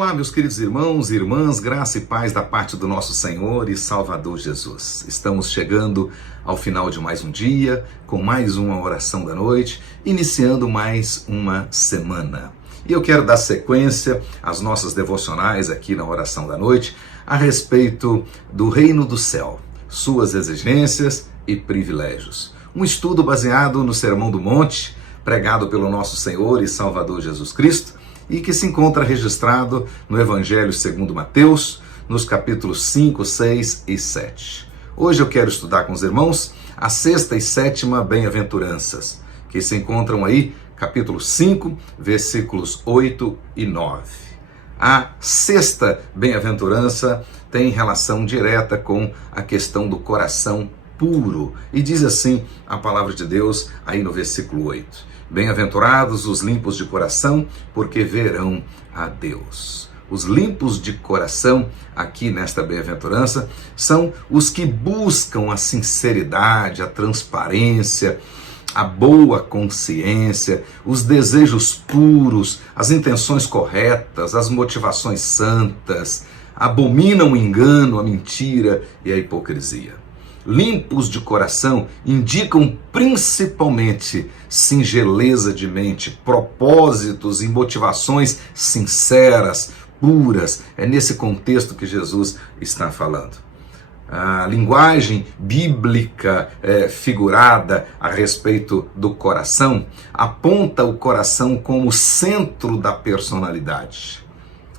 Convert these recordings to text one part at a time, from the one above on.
Olá, meus queridos irmãos e irmãs, graça e paz da parte do nosso Senhor e Salvador Jesus. Estamos chegando ao final de mais um dia, com mais uma oração da noite, iniciando mais uma semana. E eu quero dar sequência às nossas devocionais aqui na oração da noite, a respeito do reino do céu, suas exigências e privilégios. Um estudo baseado no Sermão do Monte, pregado pelo nosso Senhor e Salvador Jesus Cristo, e que se encontra registrado no Evangelho segundo Mateus, nos capítulos 5, 6 e 7. Hoje eu quero estudar com os irmãos a sexta e sétima bem-aventuranças, que se encontram aí, capítulo 5, versículos 8 e 9. A sexta bem-aventurança tem relação direta com a questão do coração puro. E diz assim a palavra de Deus aí no versículo 8. Bem-aventurados os limpos de coração, porque verão a Deus. Os limpos de coração, aqui nesta bem-aventurança, são os que buscam a sinceridade, a transparência, a boa consciência, os desejos puros, as intenções corretas, as motivações santas, abominam o engano, a mentira e a hipocrisia. Limpos de coração indicam principalmente singeleza de mente, propósitos e motivações sinceras, puras. É nesse contexto que Jesus está falando. A linguagem bíblica figurada a respeito do coração aponta o coração como centro da personalidade.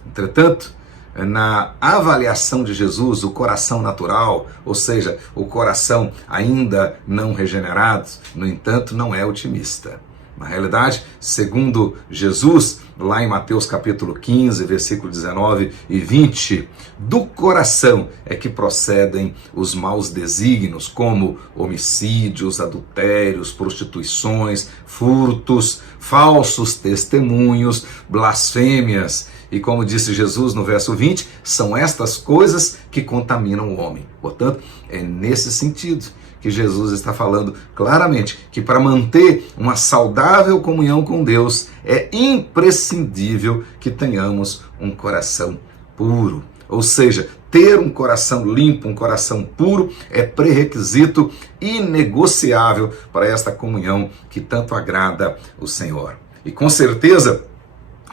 Entretanto, na avaliação de Jesus, o coração natural, ou seja, o coração ainda não regenerado, no entanto, não é otimista. Na realidade, segundo Jesus, lá em Mateus capítulo 15, versículo 19 e 20, do coração é que procedem os maus desígnios, como homicídios, adultérios, prostituições, furtos, falsos testemunhos, blasfêmias. E como disse Jesus no verso 20, são estas coisas que contaminam o homem. Portanto, é nesse sentido que Jesus está falando claramente que para manter uma saudável comunhão com Deus, é imprescindível que tenhamos um coração puro. Ou seja, ter um coração limpo, um coração puro, é pré-requisito inegociável para esta comunhão que tanto agrada o Senhor. E com certeza,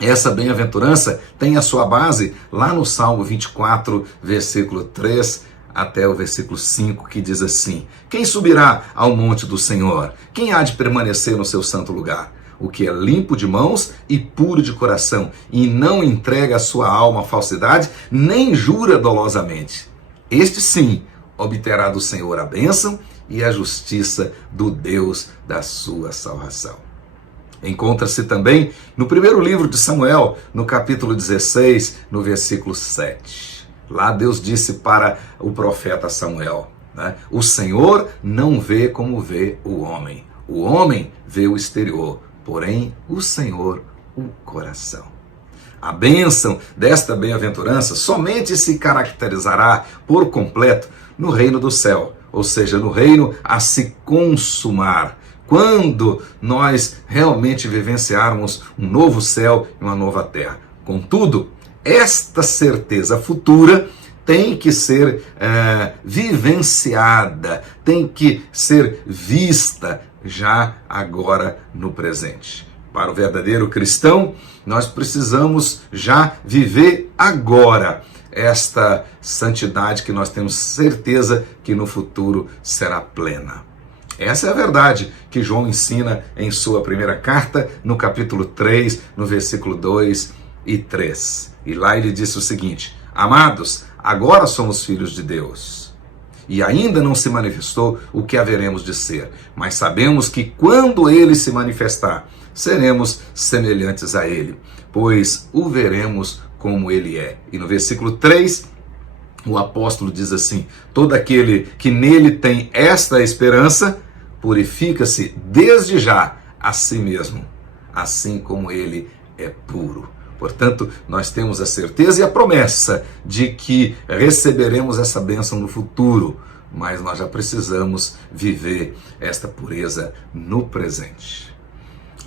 essa bem-aventurança tem a sua base lá no Salmo 24, versículo 3 até o versículo 5, que diz assim: quem subirá ao monte do Senhor? Quem há de permanecer no seu santo lugar? O que é limpo de mãos e puro de coração, e não entrega a sua alma à falsidade, nem jura dolosamente. Este sim obterá do Senhor a bênção e a justiça do Deus da sua salvação. Encontra-se também no primeiro livro de Samuel, no capítulo 16, no versículo 7. Lá Deus disse para o profeta Samuel, o Senhor não vê como vê o homem vê o exterior, porém o Senhor o coração. A bênção desta bem-aventurança somente se caracterizará por completo no reino do céu, ou seja, no reino a se consumar, quando nós realmente vivenciarmos um novo céu e uma nova terra. Contudo, esta certeza futura tem que ser vivenciada, tem que ser vista já agora no presente. Para o verdadeiro cristão, nós precisamos já viver agora esta santidade que nós temos certeza que no futuro será plena. Essa é a verdade que João ensina em sua primeira carta, no capítulo 3, no versículo 2 e 3. E lá ele disse o seguinte: amados, agora somos filhos de Deus, e ainda não se manifestou o que haveremos de ser, mas sabemos que quando ele se manifestar, seremos semelhantes a ele, pois o veremos como ele é. E no versículo 3, o apóstolo diz assim: todo aquele que nele tem esta esperança, purifica-se desde já a si mesmo, assim como ele é puro. Portanto, nós temos a certeza e a promessa de que receberemos essa bênção no futuro, mas nós já precisamos viver esta pureza no presente.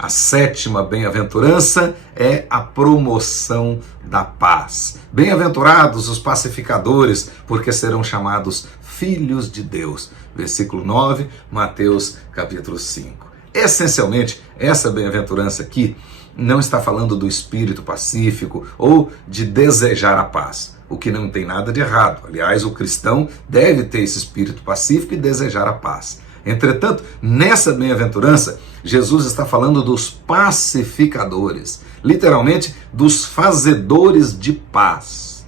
A sétima bem-aventurança é a promoção da paz. Bem-aventurados os pacificadores, porque serão chamados filhos de Deus. Versículo 9, Mateus capítulo 5. Essencialmente, essa bem-aventurança aqui não está falando do espírito pacífico ou de desejar a paz, o que não tem nada de errado. Aliás, o cristão deve ter esse espírito pacífico e desejar a paz. Entretanto, nessa bem-aventurança, Jesus está falando dos pacificadores, literalmente dos fazedores de paz.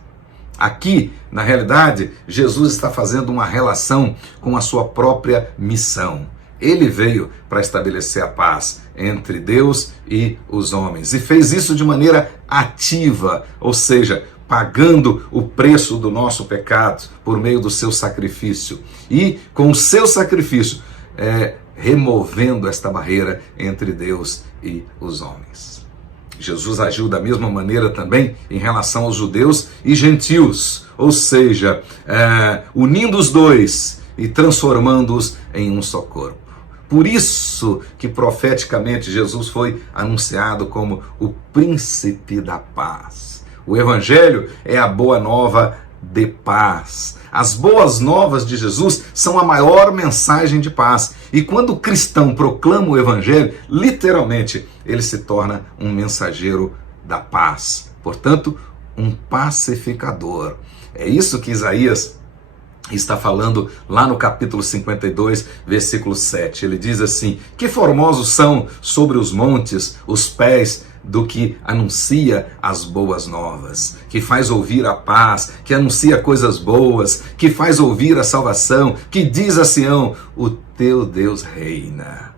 Aqui, na realidade, Jesus está fazendo uma relação com a sua própria missão. Ele veio para estabelecer a paz entre Deus e os homens e fez isso de maneira ativa, ou seja, pagando o preço do nosso pecado por meio do seu sacrifício. E com o seu sacrifício, removendo esta barreira entre Deus e os homens. Jesus agiu da mesma maneira também em relação aos judeus e gentios, ou seja, unindo os dois e transformando-os em um só corpo. Por isso que profeticamente Jesus foi anunciado como o príncipe da paz. O evangelho é a boa nova de paz. As boas novas de Jesus são a maior mensagem de paz. E quando o cristão proclama o evangelho, literalmente, ele se torna um mensageiro da paz. Portanto, um pacificador. É isso que Isaías está falando lá no capítulo 52, versículo 7. Ele diz assim: que formosos são sobre os montes os pés do que anuncia as boas novas, que faz ouvir a paz, que anuncia coisas boas, que faz ouvir a salvação, que diz a Sião: o teu Deus reina.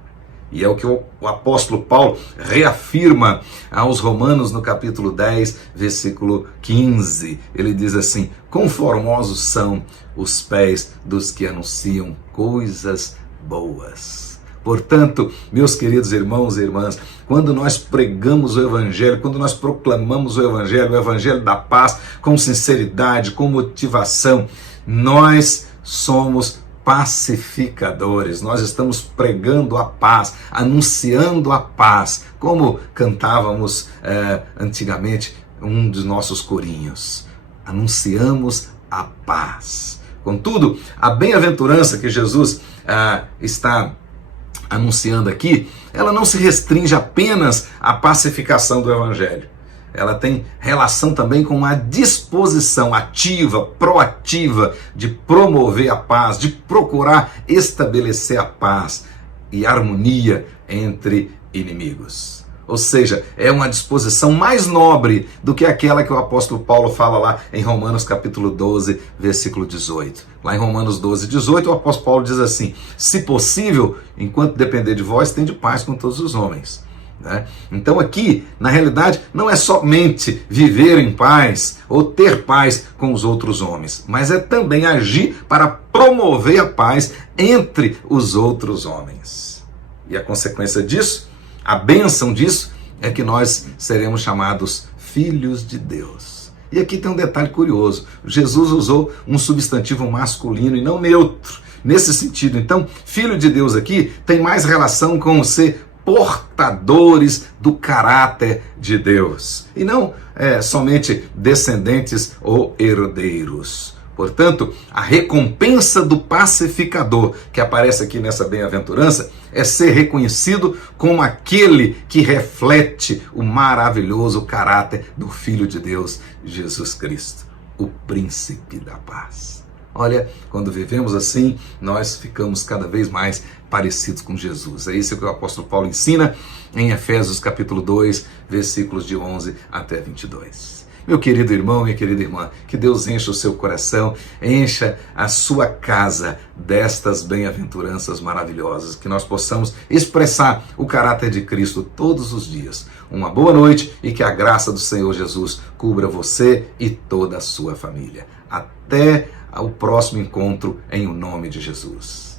E é o que o apóstolo Paulo reafirma aos Romanos no capítulo 10, versículo 15. Ele diz assim: quão formosos são os pés dos que anunciam coisas boas. Portanto, meus queridos irmãos e irmãs, quando nós pregamos o Evangelho, quando nós proclamamos o Evangelho da paz, com sinceridade, com motivação, nós somos pacificadores. Nós estamos pregando a paz, anunciando a paz, como cantávamos antigamente um dos nossos corinhos. Anunciamos a paz. Contudo, a bem-aventurança que Jesus está anunciando aqui, ela não se restringe apenas à pacificação do Evangelho. Ela tem relação também com a disposição ativa, proativa de promover a paz, de procurar estabelecer a paz e harmonia entre inimigos. Ou seja, é uma disposição mais nobre do que aquela que o apóstolo Paulo fala lá em Romanos capítulo 12, versículo 18. Lá em Romanos 12, 18, o apóstolo Paulo diz assim: se possível, enquanto depender de vós, tende paz com todos os homens. Então aqui, na realidade, não é somente viver em paz ou ter paz com os outros homens, mas é também agir para promover a paz entre os outros homens. E a consequência disso, a bênção disso, é que nós seremos chamados filhos de Deus. E aqui tem um detalhe curioso: Jesus usou um substantivo masculino e não neutro. Nesse sentido, então, filho de Deus aqui tem mais relação com ser portadores do caráter de Deus, e não somente descendentes ou herdeiros. Portanto, a recompensa do pacificador que aparece aqui nessa bem-aventurança é ser reconhecido como aquele que reflete o maravilhoso caráter do Filho de Deus, Jesus Cristo, o príncipe da paz. Olha, quando vivemos assim, nós ficamos cada vez mais parecidos com Jesus. É isso que o apóstolo Paulo ensina em Efésios capítulo 2, versículos de 11 até 22. Meu querido irmão, minha querida irmã, que Deus encha o seu coração, encha a sua casa destas bem-aventuranças maravilhosas, que nós possamos expressar o caráter de Cristo todos os dias. Uma boa noite e que a graça do Senhor Jesus cubra você e toda a sua família. Até o próximo encontro, em o nome de Jesus.